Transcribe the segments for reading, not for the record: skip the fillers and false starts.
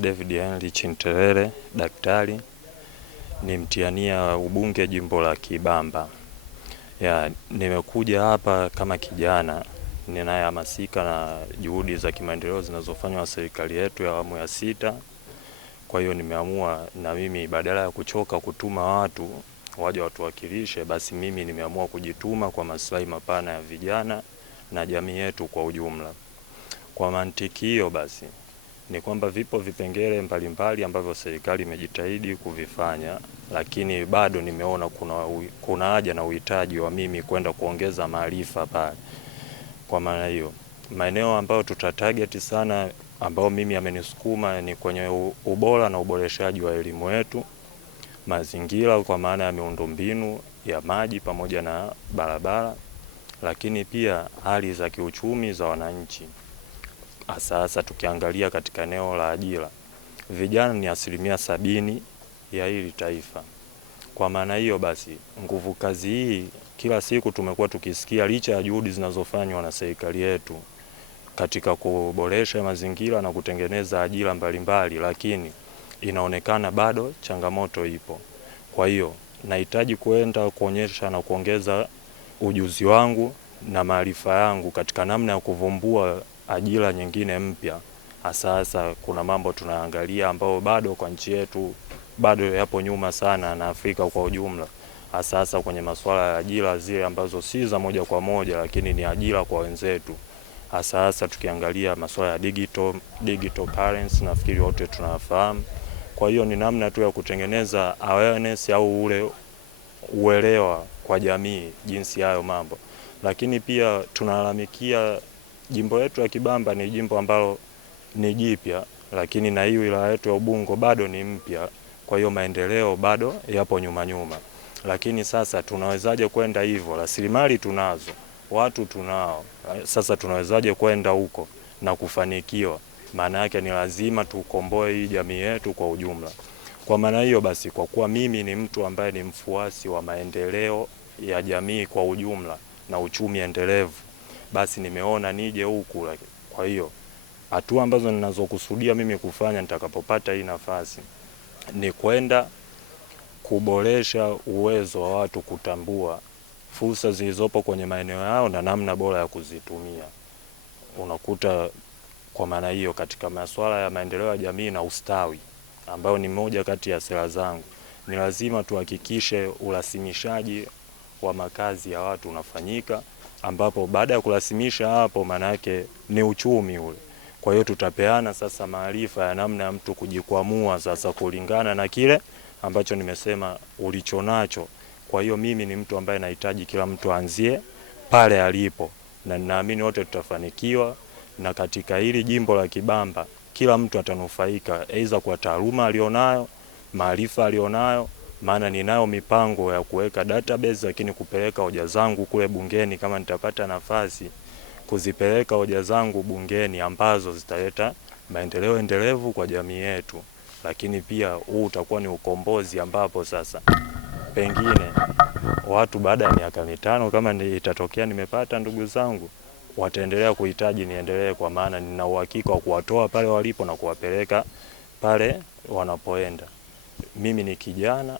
David Henry Chinterere, daktari, ni mtiania ubunge jimbo la Kibamba. Nimekuja hapa kama kijana ninayehamasika na juhudi za kimaendeleo zinazofanywa na serikali yetu ya awamu ya 6. Kwa hiyo nimeamua na mimi badala ya kuchoka kutuma watu waje watuwakilishe, basi mimi nimeamua kujituma kwa maslahi mapana ya vijana na jamii yetu kwa ujumla. Kwa mantiki hiyo basi ni kwamba vipo vipengele mbalimbali ambavyo serikali imejitahidi kuvifanya, lakini bado nimeona kuna haja na uhitaji wa mimi kwenda kuongeza maarifa pale. Kwa maana hiyo, maeneo ambayo tutatarget sana ambao mimi amenisukuma ni kwenye ubora na uboreshaji wa elimu yetu, mazingira kwa maana ya miundombinu ya maji pamoja na barabara, lakini pia hali za kiuchumi za wananchi. Sasa tukiangalia katika eneo la ajira, vijana ni 70% ya hili taifa. Kwa maana hiyo basi nguvu kazi hii kila siku tumekuwa tukisikia, licha ya juhudi zinazofanywa na serikali yetu katika kuboresha mazingira na kutengeneza ajira mbalimbali, lakini inaonekana bado changamoto ipo. Kwa hiyo nahitaji kwenda kuonyesha na kuongeza ujuzi wangu na maarifa yangu katika namna ya kuvumbua ajira nyingine mpya. Sasa kuna mambo tunaangalia ambao bado kwa nchi yetu bado yapo nyuma sana na Afrika kwa ujumla. Sasa kwenye masuala ya ajira zile ambazo si za moja kwa moja, lakini ni ajira kwa wenzetu. Sasa tukiangalia masuala ya digital currency, nafikiri wote tunafahamu. Kwa hiyo ni namna tu ya kutengeneza awareness au ule uelewa kwa jamii jinsi hayo mambo. Lakini pia tunalalamikia jimbo letu la Kibamba ni jimbo ambalo ni jipya, lakini na hii wilaya yetu ya Ubungo bado ni mpya. Kwa hiyo maendeleo bado yapo nyuma. Lakini sasa tunawezaje kwenda hivyo? Rasilimali tunazo, watu tunao. Sasa tunawezaje kwenda huko na kufanikiwa? Maana yake ni lazima tukomboe hii jamii yetu kwa ujumla. Kwa maana hiyo basi, kwa kuwa mimi ni mtu ambaye ni mfuasi wa maendeleo ya jamii kwa ujumla na uchumi endelevu, basi nimeona nije huku. Kwa hiyo hatua ambazo ninazokusudia mimi kufanya nitakapopata hii nafasi ni kwenda kuboresha uwezo wa watu kutambua fursa zilizopo kwenye maeneo yao na namna bora ya kuzitumia. Unakuta kwa maana hiyo katika masuala ya maendeleo ya jamii na ustawi, ambayo ni moja kati ya sera zangu, ni lazima tuhakikishe urasimishaji wa makazi ya watu unafanyika, ambapo baada ya kurasimisha hapo maana yake ni uchumi ule. Kwa hiyo tutapeana sasa maarifa ya namna ya mtu kujikwamua sasa kulingana na kile ambacho nimesema ulichonacho. Kwa hiyo mimi ni mtu ambaye nahitaji kila mtu aanzie pale alipo, na ninaamini wote tutafanikiwa. Na katika hili jimbo la Kibamba kila mtu atanufaika, aidha kwa taaluma alionayo, maarifa alionayo. Maana ninayo mipango ya kuweka database, lakini kupeleka hoja zangu kule bungeni kama nitapata nafasi, kuzipeleka hoja zangu bungeni ambazo zitaleta maendeleo endelevu kwa jamii yetu. Lakini pia huu utakuwa ni ukombozi ambapo sasa pengine watu baada ya miaka 5 kama itatokea nimepata ndugu zangu, wataendelea kuhitaji niendelee, kwa maana nina uhakika wa kuwatoa pale walipo na kuwapeleka pale wanapoenda. Mimi ni kijana,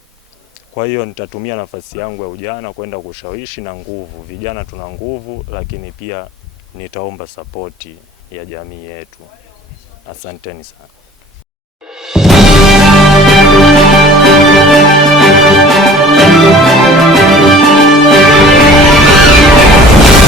kwa hiyo nitatumia nafasi yangu ya ujana kwenda kushawishi na nguvu. Vijana tuna nguvu, lakini pia nitaomba sapoti ya jamii yetu. Asanteni sana.